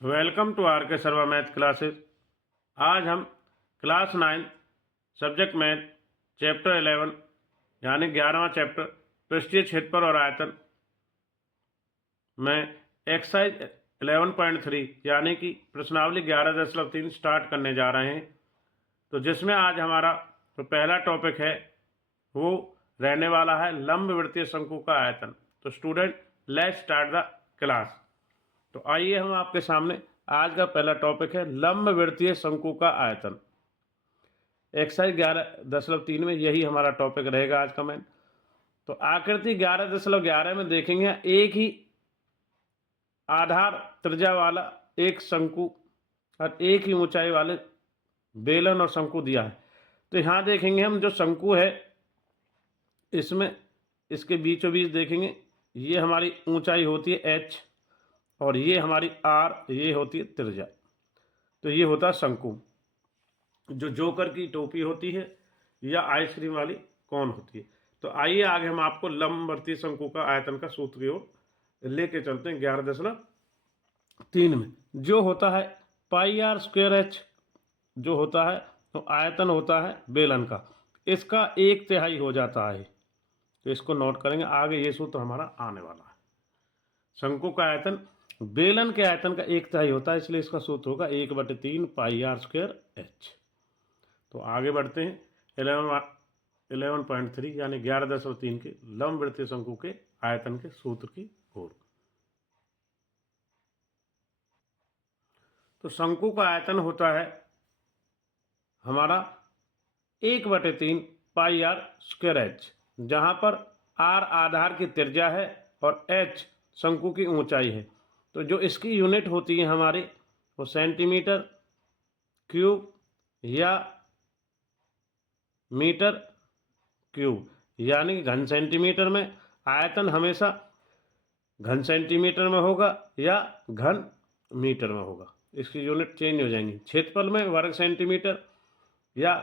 Welcome to are के Sharma math classes. आज हम क्लास 9 सब्जेक्ट मैथ चैप्टर 11 यानी 11वां चैप्टर पृष्ठीय क्षेत्रफल और आयतन में एक्सरसाइज 11.3 यानी कि प्रश्नावली 11.3 स्टार्ट करने जा रहे हैं। तो जिसमें आज हमारा जो पहला टॉपिक है वो रहने वाला है लंबवृत्तीय शंकु का आयतन। तो student, let's start the class. तो आइए हम आपके सामने आज का पहला टॉपिक है लंबवृत्तीय शंकु का आयतन। एक्सरसाइज 11.3 में यही हमारा टॉपिक रहेगा आज का मेन। तो आकृति 11.11 में देखेंगे एक ही आधार त्रिज्या वाला एक शंकु और एक ही ऊंचाई वाले बेलन और शंकु दिया है। तो यहाँ देखेंगे हम जो शंकु है इसमें इसके बीचों बीच देखेंगे ये हमारी ऊंचाई होती है h और ये हमारी r, ये होती है त्रिज्या। तो ये होता है शंकु, जो जोकर की टोपी होती है या आइसक्रीम वाली कौन होती है। तो आइए आगे हम आपको लंबवृत्तीय शंकु का आयतन का सूत्र की ओर लेके चलते हैं। 11.3 में जो होता है पाई आर स्क्वायर एच जो होता है तो आयतन होता है बेलन का, इसका 1/3 हो जाता है। तो इसको नोट करेंगे, आगे ये सूत्र हमारा आने वाला है। शंकु का आयतन बेलन के आयतन का 1/3 होता है, इसलिए इसका सूत्र होगा 1/3 पाई आर स्क्वायर एच। तो आगे बढ़ते हैं 11.3 यानी 11.3 के लंबवृत्तीय शंकु के आयतन के सूत्र की ओर। तो शंकु का आयतन होता है हमारा 1/3 पाई आर स्क्वायर एच, जहां पर आर आधार की त्रिज्या है और एच शंकु की ऊंचाई है। तो जो इसकी यूनिट होती है हमारी वो सेंटीमीटर क्यूब या मीटर क्यूब, यानी घन सेंटीमीटर में। आयतन हमेशा घन सेंटीमीटर में होगा या घन मीटर में होगा, इसकी यूनिट चेंज हो जाएंगी। क्षेत्रफल में वर्ग सेंटीमीटर या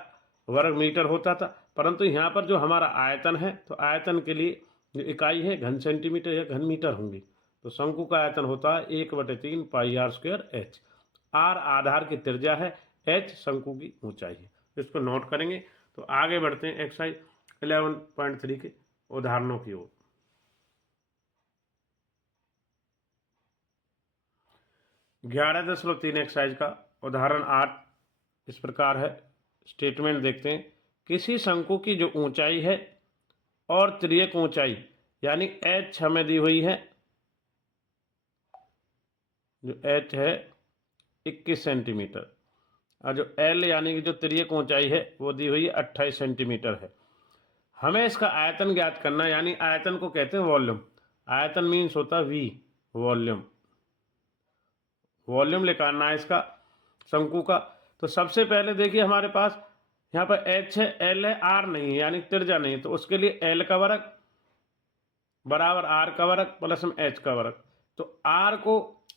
वर्ग मीटर होता था, परंतु यहाँ पर जो हमारा आयतन है तो आयतन के लिए जो इकाई है घन सेंटीमीटर या घन मीटर होंगी। तो शंकु का आयतन होता है 1/3 पाई आर स्क्वायर एच। आर आधार की त्रिज्या है, एच शंकु की ऊंचाई है। इसको नोट करेंगे। तो आगे बढ़ते हैं एक्सरसाइज 11.3 के उदाहरणों की ओर। 11.3 एक्सरसाइज का उदाहरण 8 इस प्रकार है। स्टेटमेंट देखते हैं। किसी शंकु की जो ऊंचाई है और तिर्यक ऊंचाई यानी h हमें दी हुई है, जो h है 21 सेंटीमीटर, और जो l यानी कि जो तिर्यक ऊंचाई है वो दी हुई है 28 सेंटीमीटर है। हमें इसका आयतन ज्ञात करना, यानी आयतन को कहते हैं वॉल्यूम। आयतन मीन्स होता है V, वॉल्यूम। वॉल्यूम निकालना है इसका शंकु का। तो सबसे पहले देखिए हमारे पास यहाँ पर h है, l है, r नहीं है यानी त्रिज्या नहीं है। तो उसके लिए l का वर्ग बराबर r का वर्ग प्लस में h का वर्ग। तो r को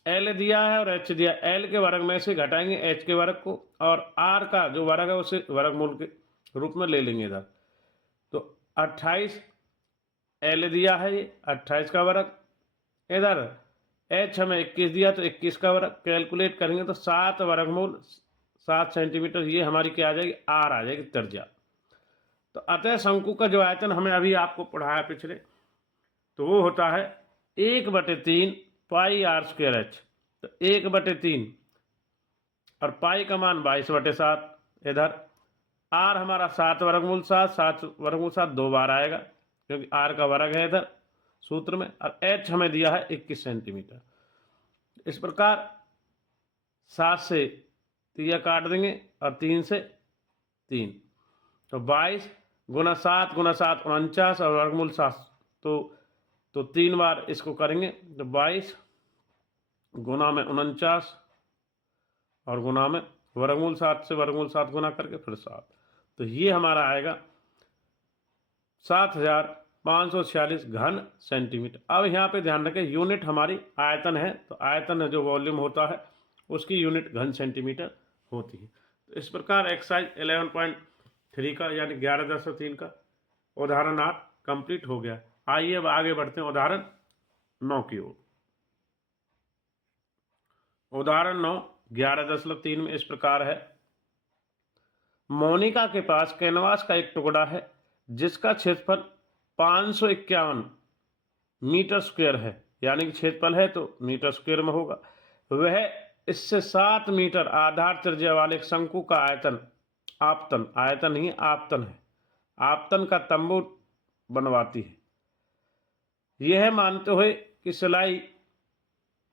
l दिया है और h दिया, l के वर्ग में से घटाएंगे h के वर्ग को और r का जो वर्ग है उसे वर्गमूल के रूप में ले लेंगे इधर। तो 28 l दिया है, ये 28 का वर्ग, इधर h हमें 21 दिया तो 21 का वर्ग। कैलकुलेट करेंगे तो 7 वर्गमूल 7 सेंटीमीटर, ये हमारी क्या आ जाएगी, r आ जाएगी त्रिज्या। तो अतः शंकु का जो आयतन हमें अभी आपको पढ़ाया पिछले, तो वो होता है 1/3 पाई आर स्क्वायर एच। तो 1/3 और पाई का मान 22/7, इधर आर हमारा 7 वर्गमूल 7, 7 वर्गमूल 7 2 बार आएगा क्योंकि आर का वर्ग है इधर सूत्र में, और एच हमें दिया है 21 सेंटीमीटर। इस प्रकार 7 से 3 काट देंगे और 3 से 3, तो 22 गुना 7 गुना 7 49 और वर्गमूल 7, तो 3 बार इसको करेंगे तो 22 गुना में 49 और गुना में वर्गमूल 7 से वर्गमूल 7 गुना करके फिर 7, तो ये हमारा आएगा 7546 घन सेंटीमीटर। अब यहाँ पे ध्यान रखें यूनिट हमारी आयतन है, तो आयतन जो वॉल्यूम होता है उसकी यूनिट घन सेंटीमीटर होती है। तो इस प्रकार एक्सरसाइज 11.3 का यानी 11.3 का उदाहरण 8 कंप्लीट हो गया। आइए अब आगे बढ़ते हैं उदाहरण 9 की ओर। उदाहरण 9 11.3 में इस प्रकार है। मोनिका के पास कैनवास का एक टुकड़ा है जिसका क्षेत्रफल 551 मीटर स्क्वायर है, यानी कि क्षेत्रफल है तो मीटर स्क्वायर में होगा। वह इससे 7 मीटर आधार त्रिज्या वाले एक शंकु का आपतन का तंबू बनवाती है। यह मानते हुए कि सिलाई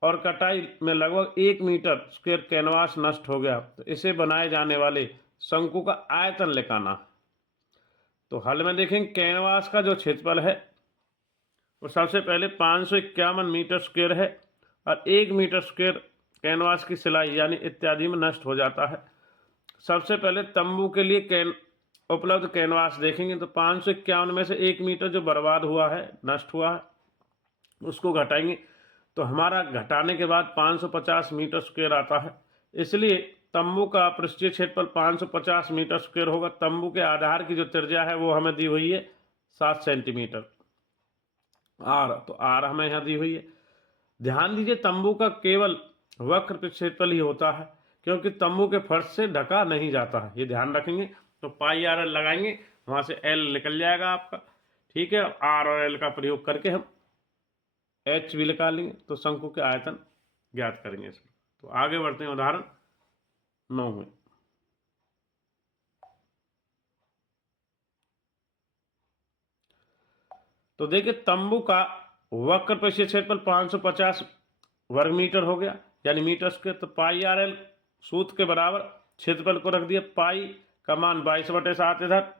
और कटाई में लगभग 1 मीटर स्क्वायर कैनवास नष्ट हो गया, तो इसे बनाए जाने वाले शंकु का आयतन निकालना। तो हल में देखेंगे कैनवास का जो क्षेत्रफल है वो सबसे पहले 551 मीटर स्क्वायर है और 1 मीटर स्क्वायर कैनवास की सिलाई यानी इत्यादि में नष्ट हो जाता है। सबसे पहले तंबू के लिए उपलब्ध कैनवास देखेंगे तो 551 में से 1 मीटर जो बर्बाद हुआ है, नष्ट हुआ है, उसको घटाएंगे तो हमारा घटाने के बाद 550 मीटर स्क्वायर आता है। इसलिए तंबू का पृष्ठीय क्षेत्रफल 550 मीटर स्क्वायर होगा। तंबू के आधार की जो त्रिज्या है वो हमें दी हुई है 7 सेंटीमीटर आर, तो आर हमें यहाँ दी हुई है। ध्यान दीजिए तंबू का केवल वक्र क्षेत्रफल ही होता है क्योंकि तंबू के फर्श से ढका नहीं जाता है, ये ध्यान रखेंगे। तो पाई आर एल लगाएंगे, वहाँ से एल निकल जाएगा आपका, ठीक है। आर और एल का प्रयोग करके हम एच भी निकालेंगे तो शंकु के आयतन ज्ञात करेंगे इसमें। तो आगे बढ़ते हैं उदाहरण 9 में। तो देखिए तंबू का वक्र पृष्ठीय क्षेत्रफल 550 वर्ग मीटर हो गया यानी मीटर स्क्वायर। तो पाई आर एल सूत्र के बराबर क्षेत्रफल को रख दिया, पाई का मान 22/7 इधर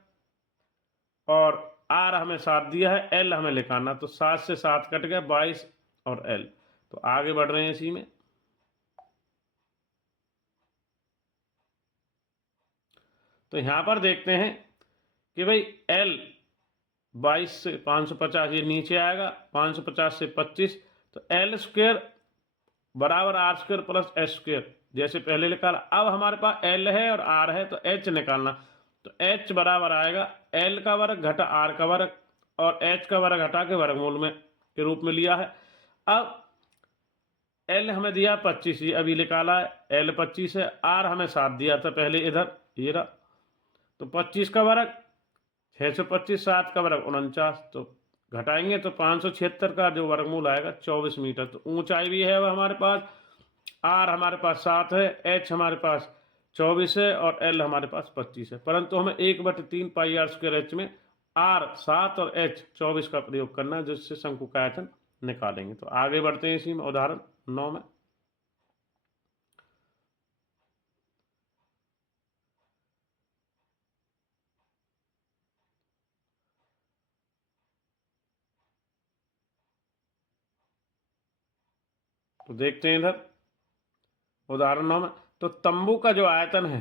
और आर हमें 7 दिया है, एल हमें निकालना, तो 7 से 7 कट गया, 22 और एल। तो आगे बढ़ रहे हैं इसी में। तो यहां पर देखते हैं कि भाई एल 22 से 550 ये नीचे आएगा, 550 से 25, तो एल स्क्वायर बराबर r square plus h square, जैसे पहले निकाला। अब हमारे पास एल है और आर है तो एच निकालना, तो एच बराबर आएगा एल का वर्ग घटा आर का वर्ग और एच का वर्ग घटा के वर्गमूल में के रूप में लिया है। अब एल हमें दिया 25, ये अभी निकाला है, एल 25 है, आर हमें 7 दिया था पहले इधर, ये रहा, तो 25 का वर्ग 625, 7 का वर्ग 49, तो घटाएंगे तो 576 का जो वर्गमूल आएगा 24 मीटर। तो ऊंचाई भी है वह हमारे पास, आर हमारे पास 7 है, एच हमारे पास 24 है और एल हमारे पास 25 है, परंतु हमें 1/3 पाई आर स्क्वायर एच में आर 7 और एच 24 का प्रयोग करना है, जिससे शंकु का आयतन निकालेंगे। तो आगे बढ़ते हैं इसी में उदाहरण 9 में। तो देखते हैं इधर उदाहरण 9 में। तो तंबू का जो आयतन है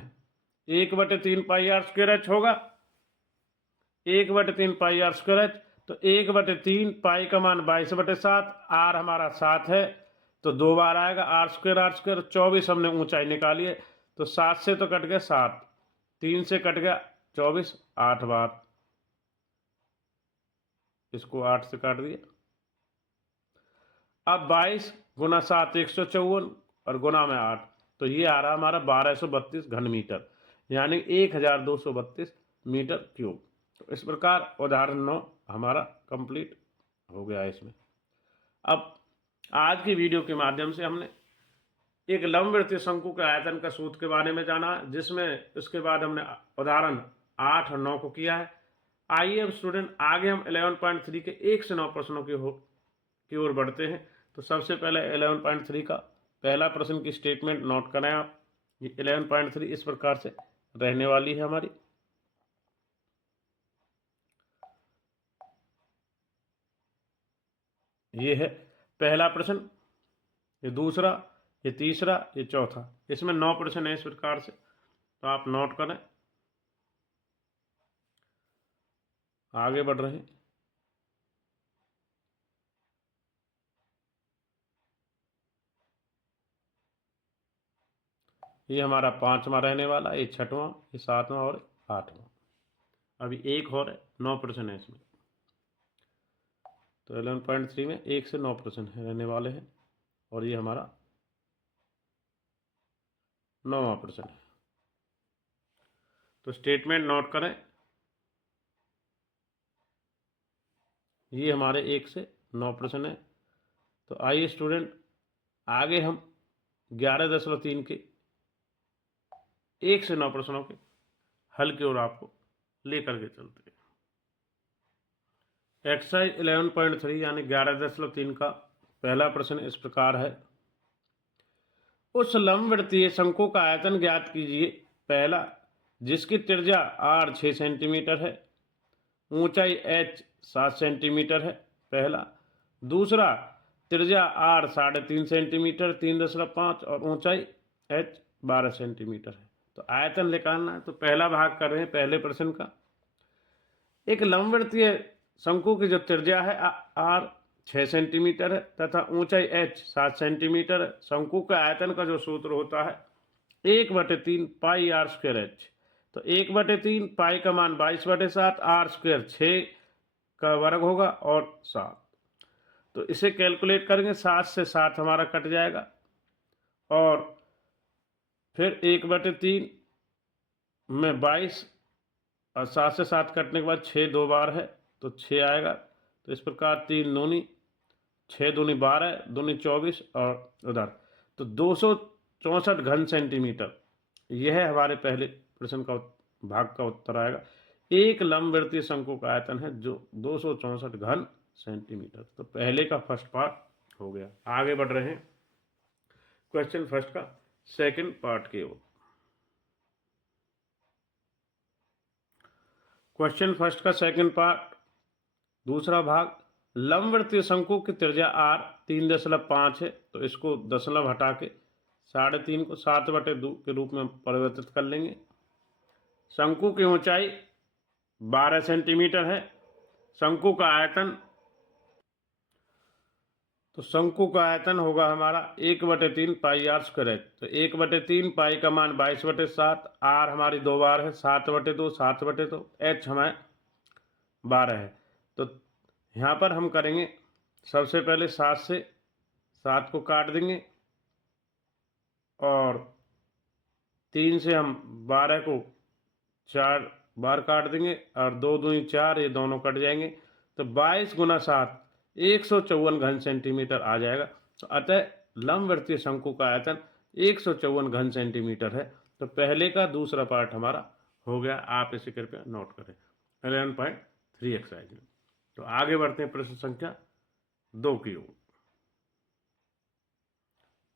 1/3 पाई आर स्क्वायर एच होगा, 1/3 पाई आर स्क्वायर एच, तो 1/3 पाई का मान 22/7, आर हमारा 7 है तो 2 बार आएगा आर स्क्वायर, 24 हमने ऊंचाई निकाली है, तो 7 से तो कट गया 7, 3 से कट गया 24, 8 बार, इसको 8 से काट दिया। अब 22 गुना 7 154 और गुना में 8, तो ये आ रहा हमारा 1232 घन मीटर यानी 1232 मीटर क्यूब। तो इस प्रकार उदाहरण 9 हमारा कंप्लीट हो गया इसमें। अब आज की वीडियो के माध्यम से हमने एक लंबवृत्तीय शंकु के आयतन का सूत्र के बारे में जाना, जिसमें इसके बाद हमने उदाहरण 8 और 9 को किया है। आइए अब स्टूडेंट आगे हम 11.3 के 1 से 9 प्रश्नों की ओर बढ़ते हैं। तो सबसे पहले 11.3 का पहला प्रश्न की स्टेटमेंट नोट करें आप। ये 11.3 इस प्रकार से रहने वाली है हमारी। ये है पहला प्रश्न, ये दूसरा, ये तीसरा, ये चौथा, इसमें 9 प्रश्न है इस प्रकार से, तो आप नोट करें। आगे बढ़ रहे हैं। ये हमारा 5वां रहने वाला, ये 6वां, ये 7वां और 8वां। अभी एक और है, 9 प्रश्न है इसमें। तो 11.3 में 1 से 9 प्रश्न रहने वाले हैं और ये हमारा 9वां प्रश्न है। तो स्टेटमेंट नोट करें, ये हमारे 1 से 9 प्रश्न है। तो आइए स्टूडेंट, आगे हम 11.3 के 1 से 9 प्रश्नों के हल की ओर आपको लेकर के चलते हैं। एक्सरसाइज 11.3 यानी 11.3 का पहला प्रश्न इस प्रकार है, उस लंबवृत्तीय शंकु का आयतन ज्ञात कीजिए। पहला, जिसकी त्रिज्या r 6 सेंटीमीटर है, ऊंचाई h 7 सेंटीमीटर है। पहला। दूसरा, त्रिज्या r 3.5 सेंटीमीटर 3.5 और ऊंचाई h 12 सेंटीमीटर है। तो आयतन निकालना है। तो पहला भाग कर रहे हैं पहले प्रश्न का। एक लंबवृत्तीय शंकु की जो त्रिज्या है r 6 सेंटीमीटर है तथा ऊंचाई h 7 सेंटीमीटर है। शंकु के आयतन का जो सूत्र होता है 1/3 पाई r स्क्वायर h। तो 1/3 पाई का मान 22/7, r स्क्वायर 6 का वर्ग होगा और 7। तो इसे कैलकुलेट करेंगे, 7 से 7 हमारा कट जाएगा और फिर 1/3 में 22 और 7 से 7 कटने के बाद 6 दो बार है तो 6 आएगा। तो इस प्रकार 3 दूनी 6 दूनी 12 दूनी 24 और उधर तो 264 घन सेंटीमीटर। यह हमारे पहले प्रश्न का भाग का उत्तर आएगा। एक लंबवृत्तीय शंकु का आयतन है जो 264 घन सेंटीमीटर। तो पहले का फर्स्ट पार्ट हो गया। आगे बढ़ रहे हैं क्वेश्चन फर्स्ट का सेकंड पार्ट की ओर। क्वेश्चन फर्स्ट का सेकंड पार्ट दूसरा भाग, लंबवृत्तीय शंकु की त्रिज्या r 3.5 है। तो इसको दशमलव हटा के 3.5 को 7/2 के रूप में परिवर्तित कर लेंगे। शंकु की ऊंचाई 12 सेंटीमीटर है। शंकु का आयतन, तो शंकु का आयतन होगा हमारा 1/3 पाई r स्क्वायर। तो 1/3 पाई का मान 22/7, r हमारी दो बार है 7/2, 7/2, h हमें 12 है। तो यहाँ पर हम करेंगे सबसे पहले 7 से 7 को काट देंगे और 3 से हम 12 को 4 बार काट देंगे और 2 दूनी 4, ये दोनों कट जाएंगे। तो 22 गुना 7 154 घन सेंटीमीटर आ जाएगा। तो अतः लंबवृत्तीय शंकु का आयतन 154 घन सेंटीमीटर है। तो पहले का दूसरा पार्ट हमारा हो गया। आप इसे कृपया नोट करें 11.3 एक्सरसाइज में। तो आगे बढ़ते हैं प्रश्न संख्या 2 की ओर।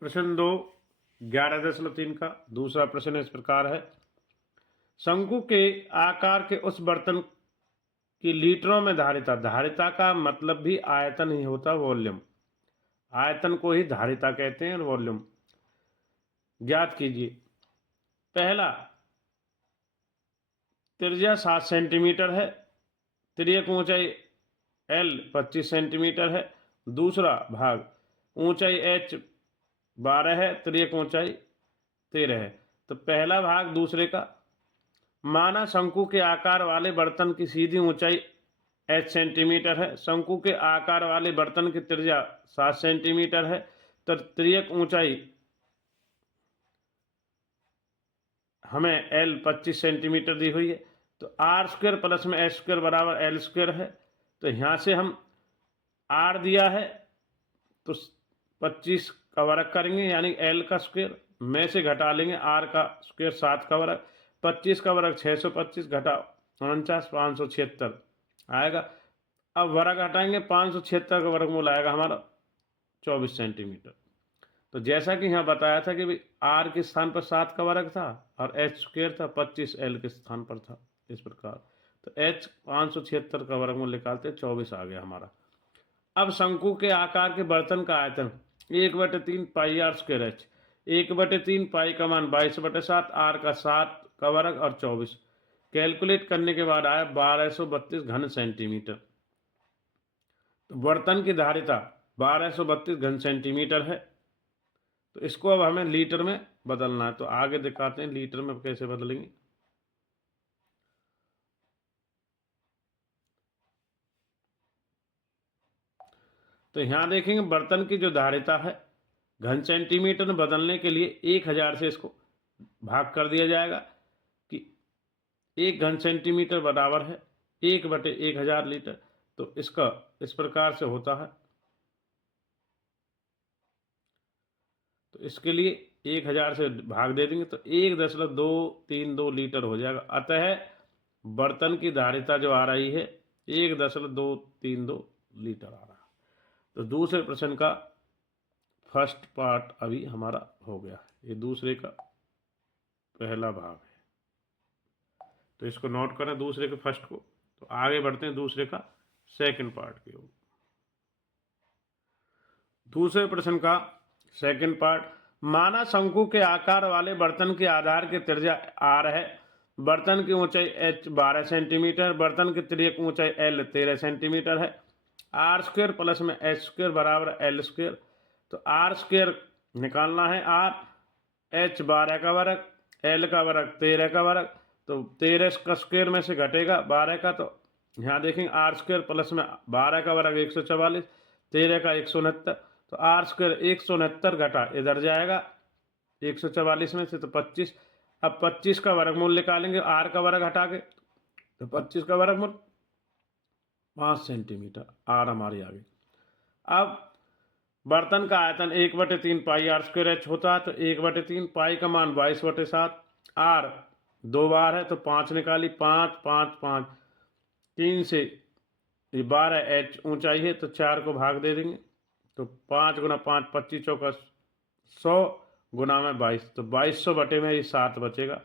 प्रश्न 2 11.3 का दूसरा प्रश्न इस प्रकार है, शंकु के आकार के उस बर्तन की लीटरों में धारिता, धारिता का मतलब भी आयतन ही होता, वॉल्यूम, आयतन को ही धारिता कहते हैं, वॉल्यूम ज्ञात कीजिए। पहला, त्रिज्या 7 सेंटीमीटर है, तिर्यक ऊंचाई L 25 सेंटीमीटर है। दूसरा भाग, ऊंचाई h 12 है, तिर्यक ऊंचाई 13 है। तो पहला भाग दूसरे का, माना शंकु के आकार वाले बर्तन की सीधी ऊंचाई h सेंटीमीटर है, शंकु के आकार वाले बर्तन की त्रिज्या 7 सेंटीमीटर है। तो तिर्यक ऊंचाई हमें L 25 सेंटीमीटर दी हुई है। तो r स्क्वायर प्लस में h स्क्वायर बराबर L स्क्वायर है। तो यहाँ से हम r दिया है तो 25 का वर्ग करेंगे यानी L का स्क्वायर, में से घटा लेंगे r का स्क्वायर 7 का वर्ग, 25 का वर्ग 625 घटा 49 576 आएगा। अब वर्ग हटाएंगे, 576 का वर्गमूल आएगा हमारा 24 सेंटीमीटर। तो जैसा कि यहाँ बताया था कि भाई r के स्थान पर 7 का वर्ग था और h स्क्वायर था, 25 L के स्थान पर था, इस प्रकार। तो h 576 का वर्गमूल निकालते 24 आ गया हमारा। अब शंकु के आकार के बर्तन का आयतन 1/3 पाई r स्क्वायर h, 1/3 पाई का मान 22/7, r का 7 का वर्ग और 24 कैलकुलेट करने के बाद आया 1232 घन सेंटीमीटर। तो बर्तन की धारिता 1232 घन सेंटीमीटर है। तो इसको अब हमें लीटर में बदलना है। तो आगे दिखाते हैं लीटर में कैसे बदलेंगे। तो यहाँ देखेंगे बर्तन की जो धारिता है घन सेंटीमीटर में बदलने के लिए 1000 से इसको भाग कर दिया जाएगा कि 1 घन सेंटीमीटर बराबर है 1/1000 लीटर। तो इसका इस प्रकार से होता है। तो इसके लिए 1000 से भाग दे देंगे तो 1.232 लीटर हो जाएगा। अतः बर्तन की धारिता जो आ रही है 1.232 लीटर आ रहा है। तो दूसरे प्रश्न का फर्स्ट पार्ट अभी हमारा हो गया। ये दूसरे का पहला भाग है, तो इसको नोट करें दूसरे के फर्स्ट को। तो आगे बढ़ते हैं दूसरे का सेकंड पार्ट की ओर। दूसरे प्रश्न का सेकंड पार्ट, माना शंकु के आकार वाले बर्तन के आधार की त्रिज्या r है, बर्तन की ऊंचाई h 12 सेंटीमीटर, बर्तन की तिर्यक ऊंचाई l 13 सेंटीमीटर है। आर स्क्वेयर प्लस में एच स्क्वेयर बराबर एल स्क्वेयर। तो आर स्क्वेयर निकालना है, आर एच 12 का वर्ग, एल का वर्ग 13 का वर्ग। तो 13 का स्क्वेयर में से घटेगा 12 का, तो यहाँ देखेंगे आर स्क्वेयर प्लस में 12 का वर्ग 144, 13 का 169। तो आर स्क्वेयर 169 घटा इधर जाएगा 144 में से, तो 25। अब 25 का वर्गमूल निकालेंगे आर का वर्ग हटा के, तो 25 का वर्गमूल 5 सेंटीमीटर, आर हमारी आ गई। अब बर्तन का आयतन 1/3 पाई आर स्क्वेयर एच होता है। तो 1/3 पाई का मान 22/7, आर 2 बार है तो 5 निकाली, 5 5 5 3 से 12 एच ऊंचाई है तो 4 को भाग दे देंगे। तो 5 गुना 5 25 चौका 100 गुना में 22, तो 2200 बटे में ये 7 बचेगा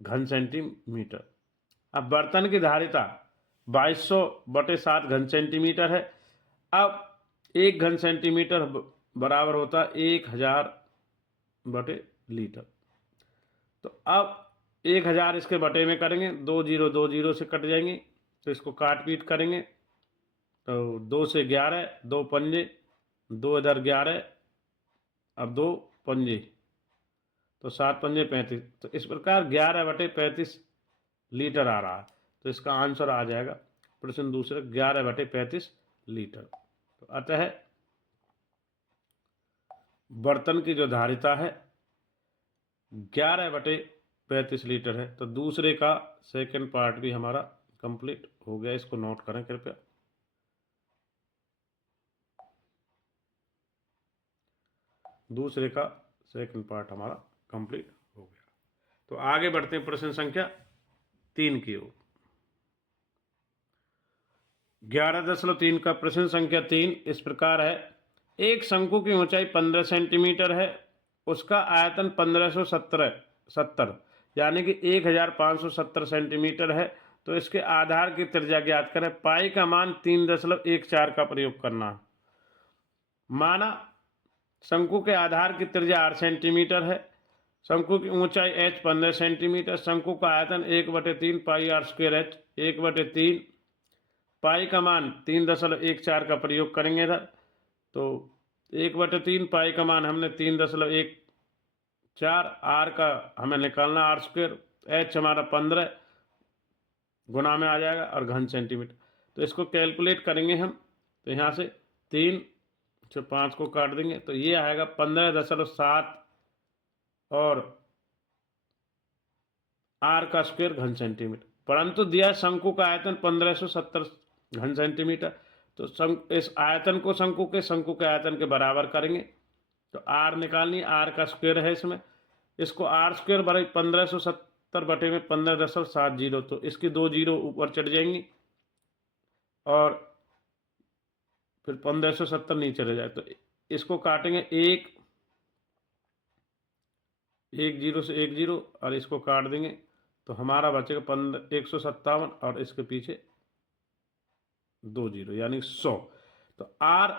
घन सेंटीमीटर। अब बर्तन की धारिता 2200/7 घन सेंटीमीटर है। अब 1 घन सेंटीमीटर बराबर होता है 1000/लीटर। तो अब 1000 इसके बटे में करेंगे, 2 0 2 0 से कट जाएंगे, तो इसको काट पीट करेंगे। तो 2 से 11, 2 पंजे, 2 इधर 11, अब 2 पंजे, तो 7 पंजे 35। तो इस प्रकार 11/35 लीटर आ रहा है। तो इसका आंसर आ जाएगा प्रश्न दूसरा 11/35 लीटर। तो अतः बर्तन की जो धारिता है 11/35 लीटर है। तो दूसरे का सेकंड पार्ट भी हमारा कंप्लीट हो गया, इसको नोट करें कृपया। दूसरे का सेकंड पार्ट हमारा कंप्लीट हो गया। तो आगे बढ़ते हैं प्रश्न संख्या 3 की ओर। 11.3 का प्रश्न संख्या 3 इस प्रकार है, एक शंकु की ऊंचाई 15 सेंटीमीटर है, उसका आयतन 1570 यानी कि 1570 सेंटीमीटर है। तो इसके आधार की त्रिज्या ज्ञात करें। पाई का मान 3.14 का प्रयोग करना है। माना शंकु के आधार की त्रिज्या 8 सेंटीमीटर है, शंकु की ऊंचाई h 15 सेंटीमीटर, शंकु का आयतन 1/3 पाई आर स्क्वेयर एच, 1/3 पाई का मान 3.14 का प्रयोग करेंगे इधर। तो 1/3 पाई का मान हमने 3.14, आर का हमें निकालना आर स्क्वेयर, एच हमारा 15 गुना में आ जाएगा और घन सेंटीमीटर। तो इसको कैलकुलेट करेंगे हम, तो यहाँ से 3 से 5 को काट देंगे, तो ये आएगा 15.7 और आर का स्क्वेयर घन सेंटीमीटर। परंतु दिया शंकु का आयतन 1570 घन सेंटीमीटर। तो इस आयतन को शंकु के आयतन के बराबर करेंगे। तो आर निकालनी, आर का स्क्वेयर है इसमें, इसको आर स्क्वेयर बराबर 1570 बटे में 15.70, तो इसकी 2 जीरो ऊपर चढ़ जाएंगी और फिर 1570 नीचे रह जाए। तो इसको काटेंगे, 1 0 से 1 0 और इसको काट देंगे, तो हमारा बचेगा 157 और इसके पीछे 2 0 यानी 100। तो आर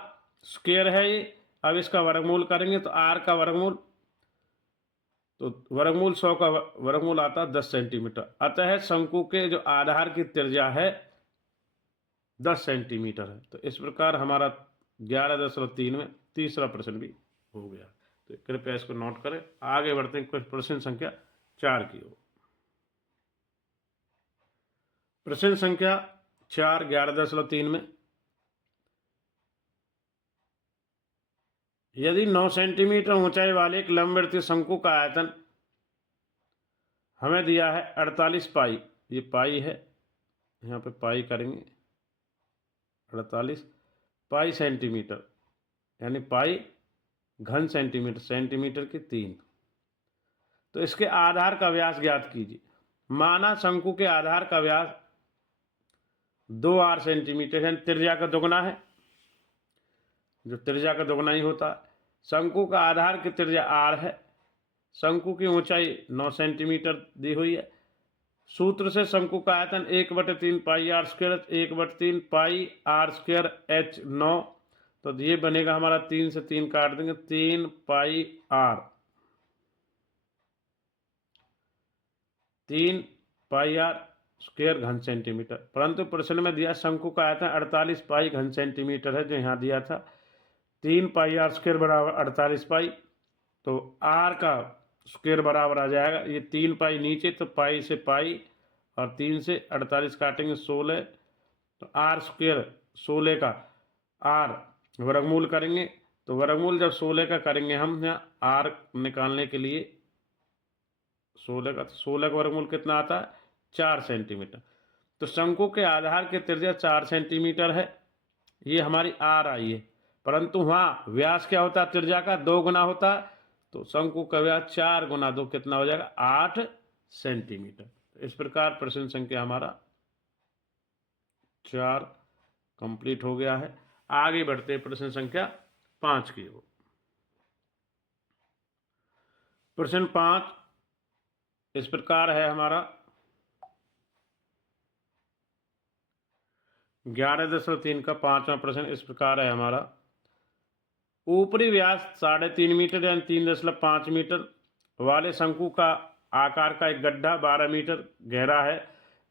स्क्वेयर है ये। अब इसका वर्गमूल करेंगे, तो आर का वर्गमूल, तो वर्गमूल 100 का वर्गमूल आता है 10 सेंटीमीटर। अतः शंकु के जो आधार की त्रिज्या है 10 सेंटीमीटर है। तो इस प्रकार हमारा 11.3 में तीसरा प्रश्न भी हो गया। तो कृपया इसको नोट करें। आगे बढ़ते हैं प्रश्न संख्या 4 की ओर। प्रश्न संख्या 4 11.3 में, यदि 9 सेंटीमीटर ऊंचाई वाले एक लंबवृत्तीय शंकु का आयतन हमें दिया है 48 पाई, ये पाई है, यहाँ पे पाई करेंगे 48 पाई सेंटीमीटर, यानी पाई घन सेंटीमीटर, सेंटीमीटर की 3। तो इसके आधार का व्यास ज्ञात कीजिए। माना शंकु के आधार का व्यास 2r सेंटीमीटर है, त्रिज्या का दुगना है, जो त्रिज्या का दुगना ही होता है। शंकु का आधार की त्रिज्या r है, शंकु की ऊंचाई 9 सेंटीमीटर दी हुई है। सूत्र से शंकु का आयतन 1/3 पाई r स्क्वायर, 1/3 पाई r स्क्वायर h 9, तो ये बनेगा हमारा 3 से 3 काट देंगे, 3 पाई r, 3 पाई r स्क्वायर घन सेंटीमीटर। परंतु प्रश्न में दिया शंकु का आयतन 48 पाई घन सेंटीमीटर है, जो यहाँ दिया था 3 पाई r स्क्वायर बराबर 48 पाई, तो r का स्क्वायर बराबर आ जाएगा, ये 3 पाई नीचे, तो पाई से पाई और 3 से 48 काटेंगे 16, तो r स्क्वायर 16 का r वर्गमूल करेंगे, तो वर्गमूल जब 16 का करेंगे हम यहाँ r निकालने के लिए 16 का, तो 16 का वर्गमूल कितना आता है 4 सेंटीमीटर। तो शंकु के आधार की त्रिज्या 4 सेंटीमीटर है, ये हमारी r आई है, परंतु वहाँ व्यास क्या होता है त्रिज्या का 2 गुना होता है, तो शंकु का व्यास 4 गुना 2 कितना हो जाएगा 8 सेंटीमीटर। इस प्रकार प्रश्न संख्या हमारा 4 कंप्लीट हो गया है। आगे बढ़ते हैं प्रश्न संख्या 5 की ओर। प्रश्न 5 इस प्रकार है हमारा 11.3 का 5वां प्रश्न इस प्रकार है हमारा। ऊपरी व्यास 3.5 मीटर यानी 3.5 मीटर वाले शंकु का आकार का एक गड्ढा 12 मीटर गहरा है,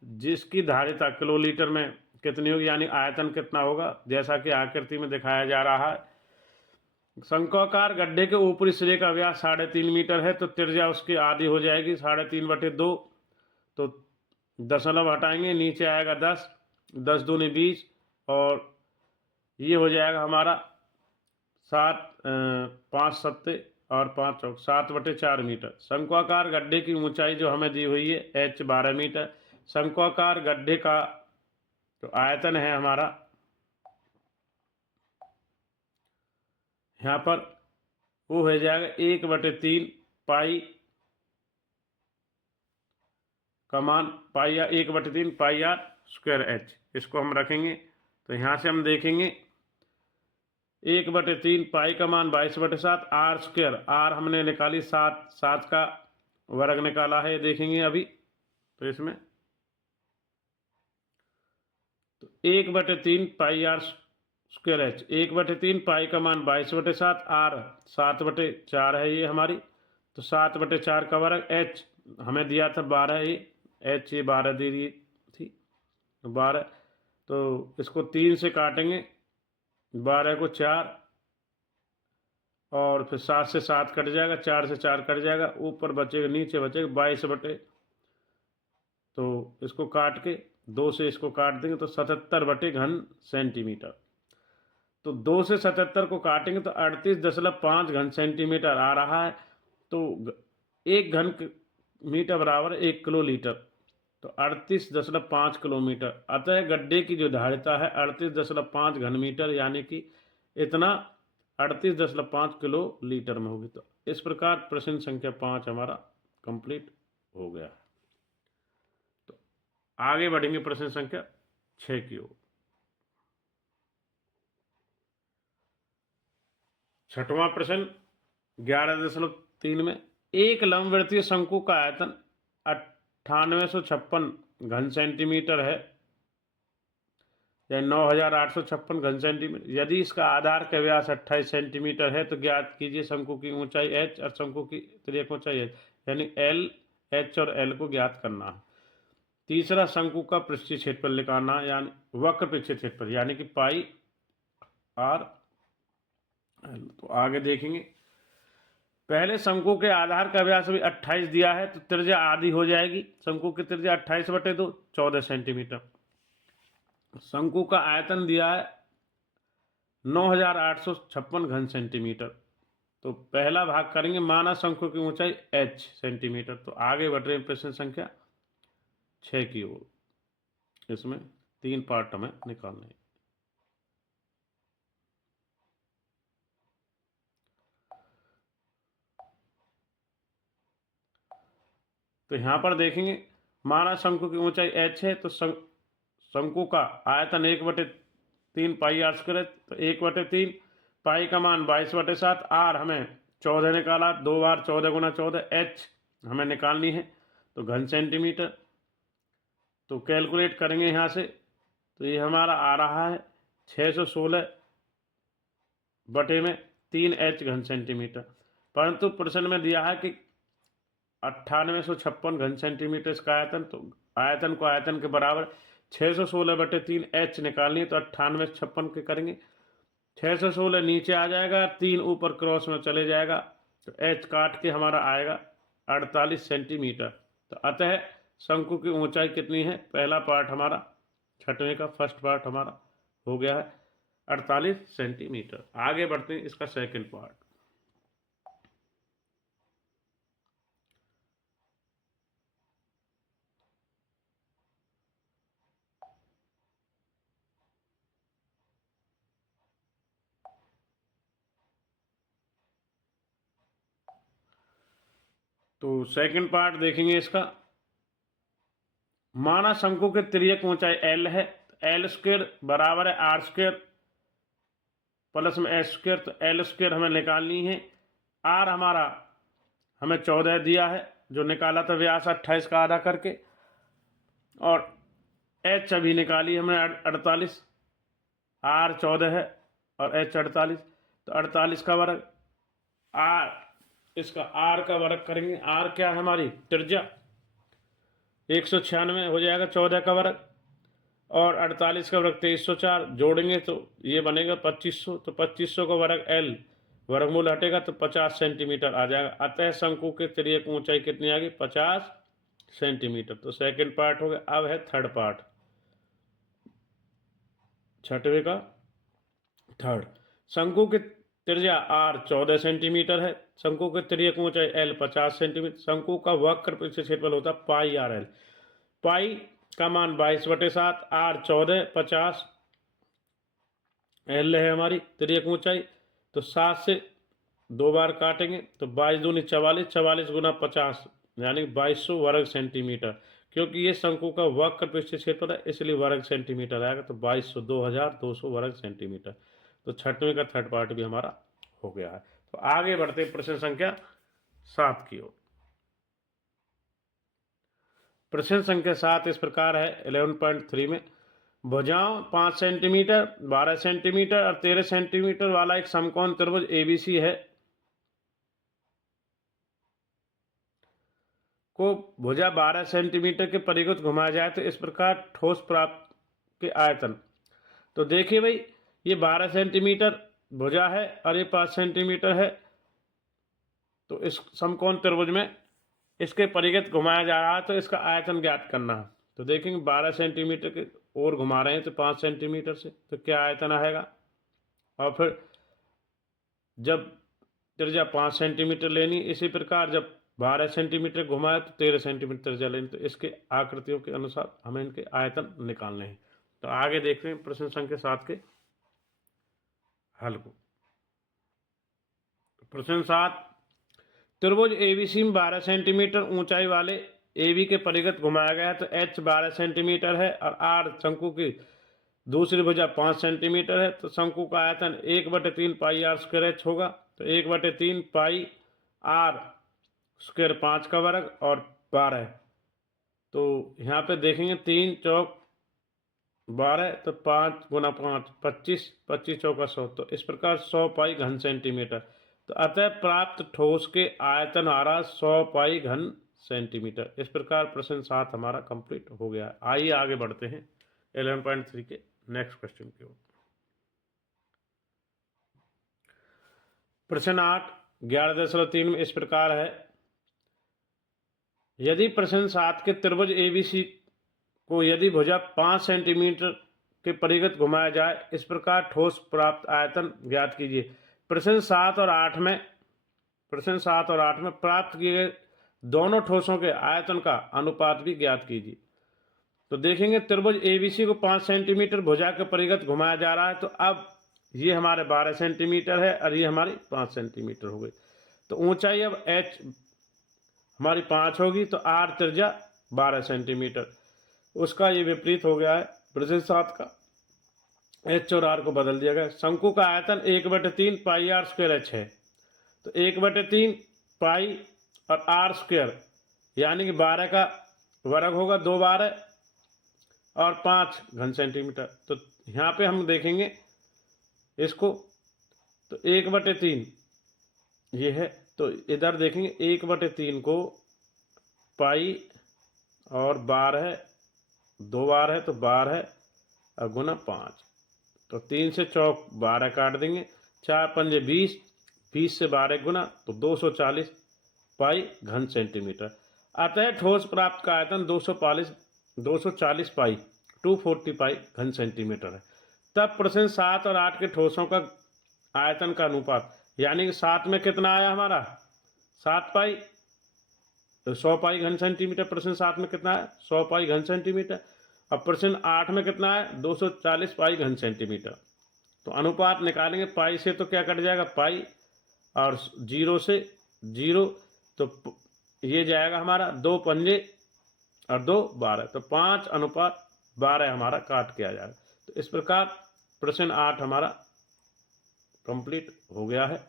जिसकी धारिता किलोलीटर में कितनी होगी, यानी आयतन कितना होगा, जैसा कि आकृति में दिखाया जा रहा है। शंक्वाकार गड्ढे के ऊपरी सिरे का व्यास 3.5 मीटर है, तो त्रिज्या उसकी आधी हो जाएगी 3.5/2, तो दशमलव हटाएंगे, नीचे आएगा 10, 10 दूनी 20, और ये हो जाएगा हमारा 5 सत्ते और 5 चौक 7/4 मीटर। शंक्वाकार गड्ढे की ऊंचाई जो हमें दी हुई है h 12 मीटर। शंक्वाकार गड्ढे का जो आयतन है हमारा यहाँ पर वो हो जाएगा 1/3 पाई कमान पाई या 1/3 पाई r स्क्वायर h, इसको हम रखेंगे, तो यहाँ से हम देखेंगे 1/3 पाई का मान 22/7 r स्क्वायर, r हमने निकाली 7 का वर्ग निकाला है, देखेंगे अभी, तो इसमें तो 1/3 पाई r स्क्वायर h, 1/3 पाई का मान 22/7, r 7/4 है ये हमारी, तो 7/4 का वर्ग, h हमें दिया था 12, ये h ये 12 दी दी थी 12, तो इसको 3 से काटेंगे, 12 को 4 और फिर 7 से 7 कट जाएगा, 4 से 4 कट जाएगा, ऊपर बचेगा नीचे बचेगा 22 तो इसको काट के 2 से इसको काट देंगे, तो 77 घन सेंटीमीटर। तो 2 से 77 को काटेंगे तो 38.5 घन सेंटीमीटर आ रहा है, तो 1 घन मीटर बराबर 1 किलो लीटर, तो 38.5 किलोमीटर। अतः गड्ढे की जो धारिता है 38.5 घन मीटर, यानी कि इतना 38.5 किलो लीटर में होगी। तो इस प्रकार प्रश्न संख्या 5 हमारा कंप्लीट हो गया। तो आगे बढ़ेंगे प्रश्न संख्या 6 की ओर। 6वां प्रश्न 11.3 में एक लंबवृत्तीय शंकु का आयतन 9856 घन सेंटीमीटर है, या 9856 घन सेंटीमीटर। यदि इसका आधार का व्यास 28 सेंटीमीटर है, तो ज्ञात कीजिए शंकु की ऊंचाई h और शंकु की त्रिज्या ऊंचाई h, यानी l, h और l को ज्ञात करना है। तीसरा शंकु का पृष्ठीय क्षेत्रफल निकालना, यानी वक्र पृष्ठीय क्षेत्रफल, यानी कि पाई r। तो आगे देखेंगे, पहले शंकु के आधार का व्यास भी 28 दिया है, तो त्रिज्या आधी हो जाएगी, शंकु की त्रिज्या 28/2 14 सेंटीमीटर। शंकु का आयतन दिया है 9856 घन सेंटीमीटर, तो पहला भाग करेंगे, माना शंकु की ऊंचाई h सेंटीमीटर। तो आगे बढ़ रहे हैं प्रश्न संख्या 6 की ओर। इसमें 3 पार्ट हमें निकालने हैं। तो यहाँ पर देखेंगे, माना शंकु की ऊंचाई h है, तो शंकु का आयतन 1/3 पाई आर स्क्वायर है। तो 1/3 पाई का मान 22/7, आर हमें 14 निकाला, 2 बार 14 गुना 14, h हमें निकालनी है तो घन सेंटीमीटर। तो कैलकुलेट करेंगे यहाँ से, तो ये हमारा आ रहा है 616/3 घन सेंटीमीटर। परंतु प्रश्न में दिया है कि 9856 घन सेंटीमीटर इसका आयतन, तो आयतन को आयतन के बराबर 616/3 h निकालनी है। तो 9856 के करेंगे, 616 नीचे आ जाएगा, 3 ऊपर क्रॉस में चले जाएगा, तो h काट के हमारा आएगा 48 सेंटीमीटर। तो अतः शंकु की ऊंचाई कितनी है, पहला पार्ट हमारा 6वें का फर्स्ट पार्ट हमारा हो गया है 48 सेंटीमीटर। आगे बढ़ते हैं इसका सेकंड पार्ट। तो सेकंड पार्ट देखेंगे इसका, माना शंकु के तिर्यक ऊंचाई l है, l स्क्वायर बराबर है आर स्क्वायर प्लस में एस स्क्वायर। तो l स्क्वायर हमें निकालनी है, r हमारा हमें 14 दिया है जो निकाला था व्यास 28 का आधा करके, और h अभी निकाली हमने 48, r 14 है और h 48। तो 48 का वर्ग, r इसका r का वर्ग करेंगे, r क्या है हमारी त्रिज्या 196 हो जाएगा 14 का वर्ग, और 48 का वर्ग 2304, जोड़ेंगे तो ये बनेगा 2500। तो 2500 का वर्ग l वर्गमूल हटेगा तो 50 सेंटीमीटर आ जाएगा। अतः शंकु के तिर्यक ऊंचाई कितनी आ गई, 50 सेंटीमीटर। तो सेकंड पार्ट हो गया। अब है थर्ड पार्ट, 6वें का थर्ड। शंकु की त्रिज्या r 14 सेंटीमीटर है, शंकु के तिर्यक ऊंचाई l 50 सेंटीमीटर। शंकु का वक्र क्षेत्रफल होता है पाई आर एल, पाई का मान 22/7, r 14, 50 l है हमारी तिर्यक ऊंचाई। तो 7 से 2 बार काटेंगे तो 22 दूनी 44, 44 गुना 50 यानी 2200 वर्ग सेंटीमीटर। क्योंकि ये शंकु का वक्र पृष्ठीय क्षेत्रफल है इसलिए वर्ग सेंटीमीटर आएगा, तो 2200 2200 वर्ग सेंटीमीटर। तो 6वें का थर्ड पार्ट भी हमारा हो गया है। तो आगे बढ़ते प्रश्न संख्या 7 की ओर। प्रश्न संख्या 7 इस प्रकार है 11.3 में, भुजाओं 5 सेंटीमीटर, 12 सेंटीमीटर और 13 सेंटीमीटर वाला एक समकोण त्रिभुज एबीसी है को भुजा 12 सेंटीमीटर के परिघ घुमाया जाए तो इस प्रकार ठोस प्राप्त के आयतन। तो देखिए भाई, ये 12 सेंटीमीटर भुजा है और ये 5 सेंटीमीटर है। तो इस समकोण त्रिभुज में इसके परिघ घुमाया जा रहा है तो इसका आयतन ज्ञात करना है। तो देखेंगे 12 सेंटीमीटर के ओर घुमा रहे हैं तो 5 सेंटीमीटर से, तो क्या आयतन आएगा। और फिर जब त्रिज्या 5 सेंटीमीटर लेनी, इसी प्रकार जब 12 सेंटीमीटर घुमाए तो 13 सेंटीमीटर त्रिज्या लेनी। तो इसके आकृतियों के अनुसार हमें इनके आयतन निकालने हैं। तो आगे देखते हैं प्रश्न संख्या 7 के हल को। प्रश्न 7, त्रिभुज एबीसी में 12 सेंटीमीटर ऊंचाई वाले एबी के परिघ घुमाया गया है। तो h 12 सेंटीमीटर है और r शंकु की दूसरी भुजा 5 सेंटीमीटर है। तो शंकु का आयतन 1/3 पाई आर स्क्वायर h होगा। तो 1/3 पाई आर स्क्वायर 5 का वर्ग और 12। तो यहाँ पे देखेंगे 3 चौक 12, तो 5 गुना 5 25, 25 चौका 100। तो इस प्रकार 100 पाई घन सेंटीमीटर। तो अतः प्राप्त ठोस के आयतन आ रहा 100 पाई घन सेंटीमीटर। इस प्रकार प्रश्न 7 हमारा कंप्लीट हो गया है। आइए आगे बढ़ते हैं 11.3 के नेक्स्ट क्वेश्चन की ओर। प्रश्न 8 11.3 में इस प्रकार है, यदि प्रश्न 7 के त्रिभुज एबीसी को यदि भुजा 5 सेंटीमीटर के परिघ घुमाया जाए, इस प्रकार ठोस प्राप्त आयतन ज्ञात कीजिए। प्रश्न 7 और 8 में प्रश्न 7 और 8 में प्राप्त किए गए दोनों ठोसों के आयतन का अनुपात भी ज्ञात कीजिए। तो देखेंगे त्रिभुज एबीसी को 5 सेंटीमीटर भुजा के परिगत घुमाया जा रहा है, तो अब ये हमारे 12 सेंटीमीटर है और ये हमारी 5 सेंटीमीटर हो गई। तो ऊंचाई अब एच हमारी 5 होगी, तो आर त्रिज्या 12 सेंटीमीटर। उसका ये विपरीत हो गया है प्रश्न 7 का, एच और आर को बदल दिया गया। शंकु का आयतन 1/3 पाई आर स्क्वायर एच है, तो 1/3 पाई और आर स्क्वायर यानी कि 12 का वर्ग होगा, 2 12 और 5 घन सेंटीमीटर। तो यहाँ पे हम देखेंगे इसको, तो 1/3 ये है, तो इधर देखेंगे 1/3 को पाई और 12 2 बार है तो 12 और गुना 5, तो 3 से चौक 12 काट देंगे, 4 पंजे 20, 20 से 12 गुना तो 240 पाई घन सेंटीमीटर। अतः ठोस प्राप्त का आयतन 240 पाई 240 पाई घन सेंटीमीटर है। तब प्रश्न 7 और 8 के ठोसों का आयतन का अनुपात, यानी कि 7 में कितना आया हमारा 7 पाई, तो 100 पाई घन सेंटीमीटर। प्रश्न 7 में कितना है 100 पाई घन सेंटीमीटर। अब प्रश्न 8 में कितना है 240 पाई घन सेंटीमीटर। तो अनुपात निकालेंगे, पाई से तो क्या कट जाएगा पाई और 0 से 0, तो ये जाएगा हमारा 2 पंजे और 2 12, तो 5:12 हमारा काट के आ जाएगा। तो इस प्रकार प्रश्न 8 हमारा कंप्लीट हो गया है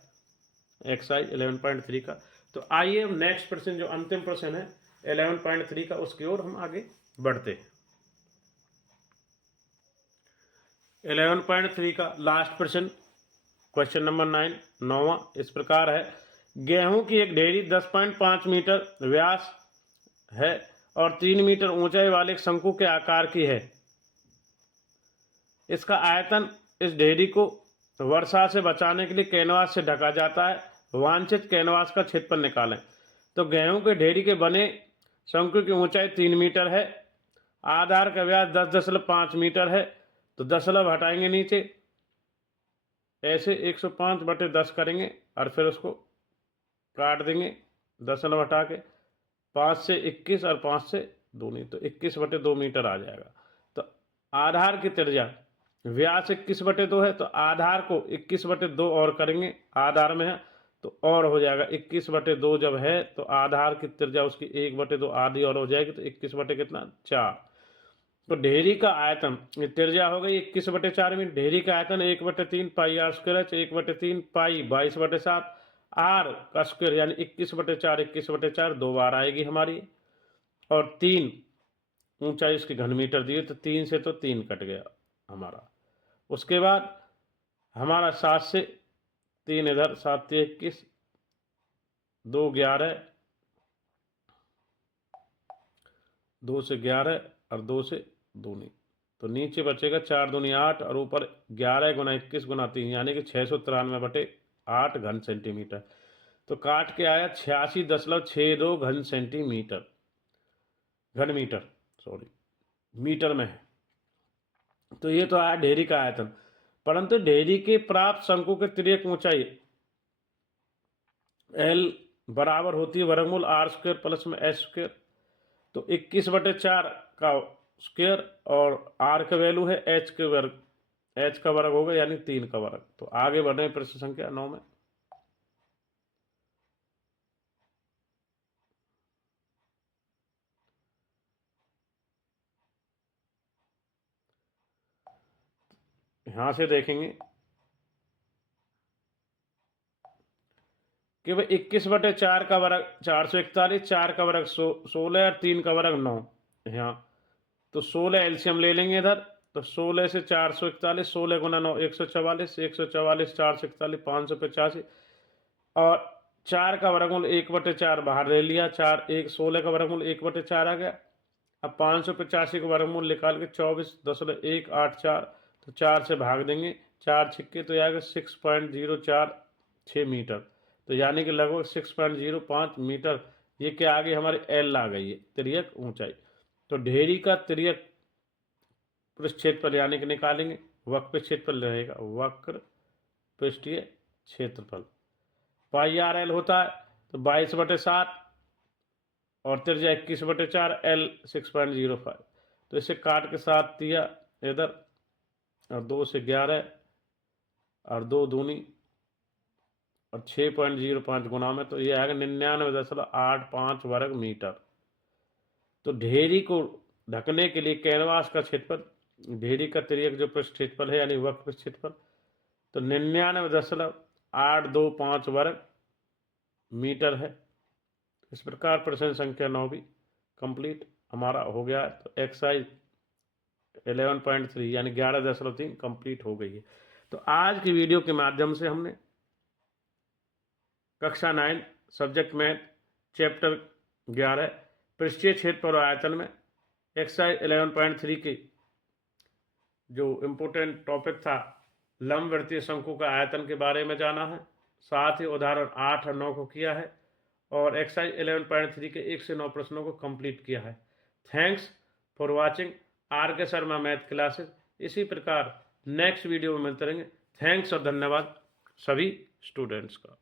एक्सरसाइज 11.3 का। तो आइए अब नेक्स्ट प्रश्न, जो अंतिम प्रश्न है 11.3 का, उसकी ओर हम आगे बढ़ते हैं। 11.3 का लास्ट प्रश्न, क्वेश्चन नंबर 9, 9वां इस प्रकार है। गेहूं की एक ढेरी 10.5 मीटर व्यास है और 3 मीटर ऊंचाई वाले एक शंकु के आकार की है। इसका आयतन, इस ढेरी को वर्षा से बचाने के लिए कैनवास से ढका जाता है। वांछित कैनवास का क्षेत्रफल निकालें। तो गेहूं के ढेरी के बने शंकु की ऊंचाई 3 मीटर है, आधार का व्यास 10.5 मीटर है, तो दशमलव हटाएंगे नीचे, ऐसे 105/10 करेंगे और फिर उसको काट देंगे, दशमलव हटा के 5 से 21 और 5 से 2 नहीं, तो 21/2 मीटर आ जाएगा। तो आधार की त्रिज्या, व्यास 21/2 है, तो आधार को 21/2 और करेंगे, आधार में है तो और हो जाएगा 21/2 जब है तो आधार की त्रिज्या उसकी 1/2 आधी और हो जाएगी, तो 21/4। तो ढेरी का आयतन, त्रिज्या हो गई 21/4 में, ढेरी का आयतन 1/3 पाई आर स्क्वायर, 1/3 पाई 22/7 आर का स्क्वायर, यानी 21/4 2 बार आएगी हमारी, और 3 ऊंचाई इसकी घन मीटर दी है, तो 3 से तो 3 कट गया हमारा। उसके बाद हमारा 7 से 3 इधर, 7 से 21, 2 11, 2 से 11 और 2 से 2 नहीं, तो नीचे बचेगा 4 दूनी 8 और ऊपर 11 गुना 21 गुना 3, यानी कि 693/8 घन सेंटीमीटर। तो काट के आया 86.62 घन सेंटीमीटर, घन मीटर, सॉरी मीटर में है। तो ये तो आया ढेरी का आयतन, परंतु ढेरी के प्राप्त शंकु के तिर्यक ऊंचाई एल बराबर होती है वर्गमूल आर स्क्वायर प्लस में एच स्क्वायर। तो 21/4 का स्क्वायर और आर का वैल्यू है एच के वर्ग, एच का वर्ग होगा यानी 3 का वर्ग। तो आगे बढ़े प्रश्न संख्या 9 में। यहां से देखेंगे कि भाई 21/4 का वर्ग 441, 4 का वर्ग 16 और 3 का वर्ग 9, यहाँ तो 16 एलसीएम ले लेंगे इधर, तो 16 से 441, 16 गुना 9 144, 144 4 से 41 585, और 4 का वर्गमूल 1/4 बाहर ले लिया, 4 1 16 का वर्गमूल 1/4 आ गया। अब 585 का वर्गमूल निकाल के 24.184, तो 4 से भाग देंगे, 4 छिक्के तो आएगा 6.046 मीटर, तो यानी कि लगभग 6.05 मीटर। ये क्या आ गई हमारी एल आ गई है तिर्यक ऊंचाई। तो ढेरी का तिर्यक पृष्ठ क्षेत्रफल यानी कि निकालेंगे, वक्र पृष्ठ क्षेत्रफल रहेगा वक्र पृष्ठीय क्षेत्रफल, पाई आर एल होता है तो 22/7 और त्रिज्या 21/4 L 6.05। तो इसे काट के 7 दिया इधर और 2 से 11 और 2 दूनी और 6.05 गुना में, तो ये आएगा 99.85 वर्ग मीटर। तो ढेरी को ढकने के लिए कैनवास का क्षेत्रफल, ढेरी का तिर्यक जो पृष्ठ क्षेत्रफल है यानी वक्र क्षेत्रफल, तो 99.825 वर्ग मीटर है। इस प्रकार प्रश्न संख्या 9 भी कंप्लीट हमारा हो गया है। तो एक्सरसाइज 11.3 यानी 11.3 कंप्लीट हो गई है। तो आज की वीडियो के माध्यम से हमने कक्षा 9 सब्जेक्ट मैथ चैप्टर 11 पृष्ठीय क्षेत्रफल और आयतन में एक्सरसाइज 11.3 के जो इम्पोर्टेंट टॉपिक था लंबवृत्तीय शंकु का आयतन के बारे में जाना है। साथ ही उदाहरण 8 और 9 को किया है और एक्सरसाइज 11.3 के 1 से 9 प्रश्नों को कंप्लीट किया है। Thanks for watching RK Sharma math classes. इसी प्रकार नेक्स्ट वीडियो में मिलते रहेंगे। थैंक्स और धन्यवाद सभी स्टूडेंट्स का।